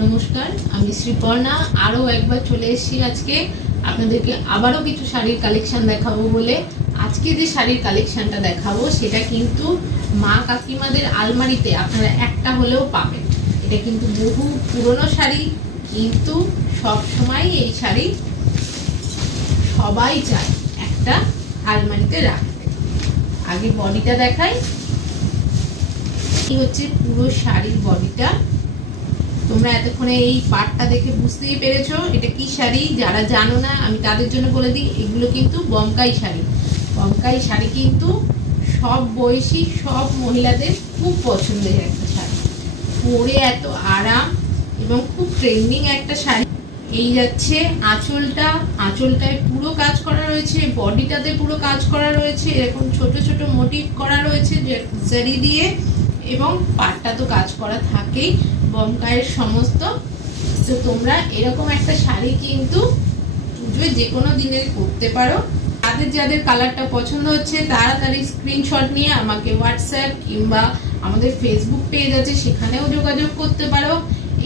নমস্কার, আমি শ্রীপর্ণা আরও একবার চলে এসেছি। আজকে আপনাদেরকে আবারও কিছু শাড়ির কালেকশন দেখাবো বলে। আজকে যে শাড়ির কালেকশনটা দেখাবো সেটা কিন্তু মা কাকিমাদের আলমারিতে আপনারা একটা হলেও পাবেন। এটা কিন্তু বহু পুরনো শাড়ি, কিন্তু সব সময় এই শাড়ি সবাই চায় একটা আলমারিতে রাখতে। আগে বডিটা দেখাই। এই হচ্ছে পুরো শাড়ির বডিটা। তোমরা এতক্ষণে এই পাটটা দেখে বুঝতেই পেরেছো এটা কি শাড়ি। যারা জানো না আমি তাদের জন্য বলে দিই, এগুলো কিন্তু বমকাই শাড়ি। বমকাই শাড়ি কিন্তু সব বয়সী সব মহিলাদের খুব পছন্দের একটা শাড়ি, পরে এত আরাম এবং খুব ট্রেন্ডিং একটা শাড়ি। এই যাচ্ছে আঁচলটায় পুরো কাজ করা রয়েছে, বডিটাতে পুরো কাজ করা রয়েছে, এরকম ছোট ছোট মোটিভ করা রয়েছে জারি দিয়ে, এবং পাটটা তো কাজ করা থাকেই বমকায়ের সমস্ত। তো তোমরা এরকম একটা শাড়ি কিন্তু পুজোয় যে কোনো দিনে করতে পারো। যাদের কালারটা পছন্দ হচ্ছে তাড়াতাড়ি স্ক্রিনশট নিয়ে আমাকে হোয়াটসঅ্যাপ কিংবা আমাদের ফেসবুক পেজ আছে সেখানেও যোগাযোগ করতে পারো।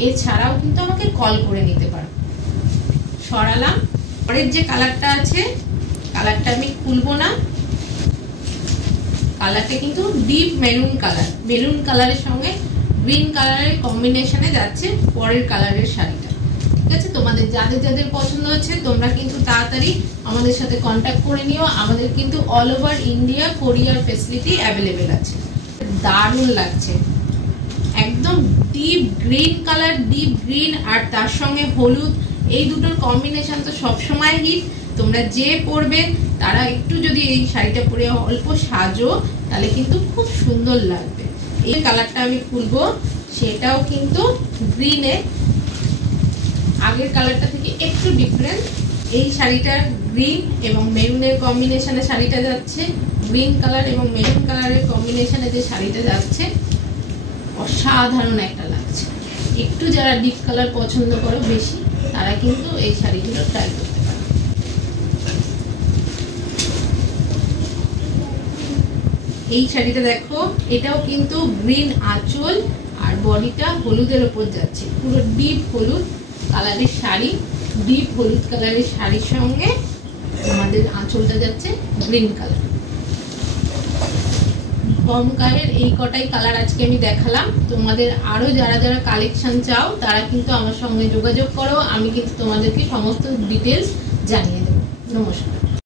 এছাড়াও কিন্তু আমাকে কল করে নিতে পারো। সরালাম। পরের যে কালারটা আছে, কালারটা আমি খুলবো না। কালারটা কিন্তু ডিপ মেরুন কালার, মেরুন কালারের সঙ্গে গ্রিন কালারের কম্বিনেশনে যাচ্ছে পরের কালারের শাড়িটা। ঠিক আছে, তোমাদের যাদের পছন্দ হচ্ছে তোমরা কিন্তু তাড়াতাড়ি আমাদের সাথে কন্ট্যাক্ট করে নিও। আমাদের কিন্তু all over India courier facility available আছে। দারুণ লাগছে, একদম deep green colour, deep green আর তার সঙ্গে হলুদ, এই দুটোর কম্বিনেশন তো সবসময় হিট। তোমরা যে পরবে তারা একটু যদি এই শাড়িটা পরে অল্প সাজো তাহলে কিন্তু খুব সুন্দর লাগবে। এই কালারটা আমি খুলবো, সেটাও কিন্তু গ্রিনে, আগের কালারটা থেকে একটু ডিফারেন্ট। এই শাড়িটা গ্রিন এবং মেরুনের কম্বিনেশনে শাড়িটা যাচ্ছে, গ্রিন কালার এবং মেরুন কালারের কম্বিনেশনে যে শাড়িটা যাচ্ছে অসাধারণ একটা লাগছে। একটু যারা ডিপ কালার পছন্দ করো বেশি তারা কিন্তু এই শাড়িগুলো ট্রাই করতে পারো। এই শাড়িটা দেখো, এটাও কিন্তু গ্রিন আঁচল আর বডিটা হলুদের ওপর যাচ্ছে, পুরো ডিপ হলুদ কালারের শাড়ি। ডিপ হলুদ কালারের শাড়ির সঙ্গে আমাদের আঁচলটা যাচ্ছে গ্রিন কালার। বমকায়ের এই কটাই কালার আজকে আমি দেখালাম। তোমাদের আরো যারা কালেকশন চাও তারা কিন্তু আমার সঙ্গে যোগাযোগ করো, আমি কিন্তু তোমাদেরকে সমস্ত ডিটেলস জানিয়ে দেবো। নমস্কার।